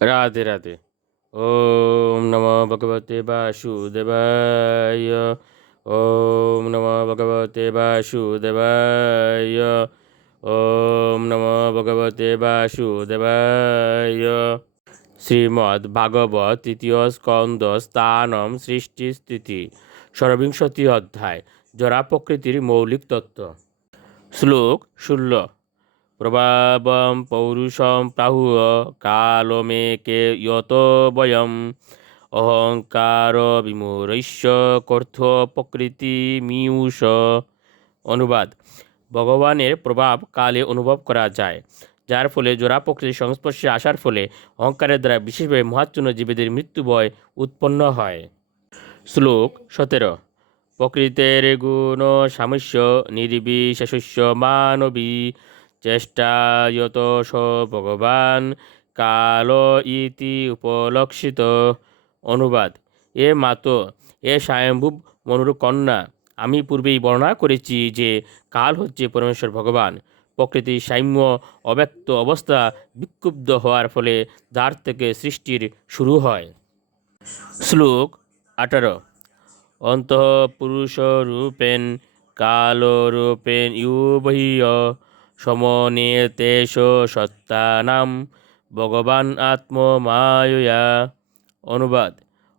রাধে রাধে। ওম নমো ভগবতে বাসুদেবায়। ওম নমো ভগবতে বাসুদেবায়। ওম নমো ভগবতে বাসুদেবায়। শ্রীমদ্ ভাগবত তৃতীয় স্কন্দ স্থানম সৃষ্টি স্থিতি ষড়বিংশতি অধ্যায় জরা প্রকৃতির মৌলিক তত্ত্ব। শ্লোক 16। প্রভাবং পৌরুষং প্রাহুঃ কালমেকে যত বয়ম অহংকার বিমূঢ়স্য কর্থ প্রকৃতি মিয়ুষ। অনুবাদ: ভগবানের প্রভাব কালে অনুভব করা যায়, যার ফলে জোড়া প্রকৃতির সংস্পর্শে আসার ফলে অহংকারের দ্বারা বিশেষভাবে মহাচ্ছন্ন জীবেদের মৃত্যু ভয় উৎপন্ন হয়। শ্লোক 17। প্রকৃতের গুণ সামস্য নির্বিশেষস্য মানবী চেষ্টায়ত স ভগবান কাল ইতি উপলক্ষিত। অনুবাদ: এ মাতো, এ স্বয়ম্ভূ মনুর কন্যা, আমি পূর্বেই বর্ণনা করেছি যে কাল হচ্ছে পরমেশ্বর ভগবান। প্রকৃতি সাম্য অব্যক্ত অবস্থা বিক্ষুব্ধ হওয়ার ফলে যার থেকে সৃষ্টির শুরু হয়। শ্লোক 18। অন্তঃ পুরুষরূপেণ কালরূপেণ ইউবহ্য সমনেতেষ সত্তানাম ভগবান আত্মমায়য়া। অনুবাদ: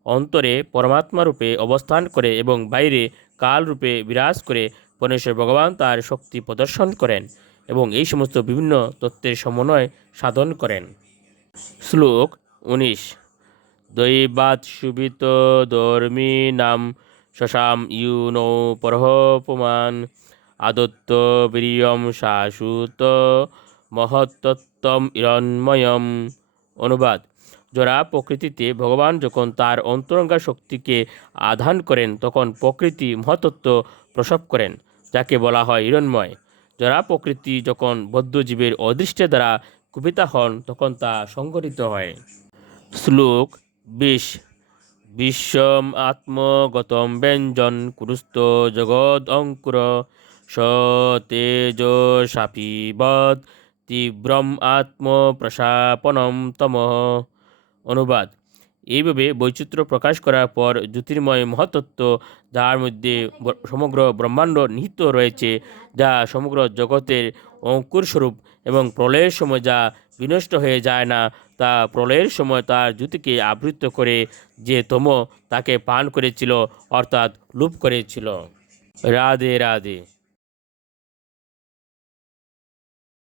অন্তরে পরমাত্মা রূপে অবস্থান করে এবং বাইরে কাল রূপে বিরাজ করে পরমেশ্বর ভগবান তার শক্তি প্রদর্শন করেন এবং এই সমস্ত বিভিন্ন তত্ত্বের সমন্বয় সাধন করেন। শ্লোক 19। দৈবাৎ সুবিত ধর্মীনাম শশাম ইউনো পরহপমান আদত্ত বীর্যম শাশুত মহত্তত্ত্বম হিরণ্ময়ম। অনুবাদ: জরা প্রকৃতিতে ভগবান যখন তার অন্তরঙ্গা শক্তিকে আধান করেন তখন প্রকৃতি মহত্তত্ত্ব প্রসব করেন, যাকে বলা হয় হিরণ্ময়। জরা প্রকৃতি যখন বদ্ধজীবের অদৃষ্টের দ্বারা কুপিতা হন তখন তা সংঘটিত হয়। শ্লোক 20। বিশ্বম আত্মগতম ব্যঞ্জন কুরুস্ত জগদ অঙ্কুর স তেজসাপিবৎ তীব্রম আত্মপ্রসাপনম তমঃ। অনুবাদ: এইভাবে বৈচিত্র্য প্রকাশ করার পর জ্যোতির্ময় মহাতত্ত্ব, যার মধ্যে সমগ্র ব্রহ্মাণ্ড নিহিত রয়েছে, যা সমগ্র জগতের অঙ্কুরস্বরূপ এবং প্রলয়ের সময় যা বিনষ্ট হয়ে যায় না, তা প্রলয়ের সময় তার জ্যোতিকে আবৃত করে যে তম তাকে পান করেছিল, অর্থাৎ লুপ করেছিল। রাধে রাধে।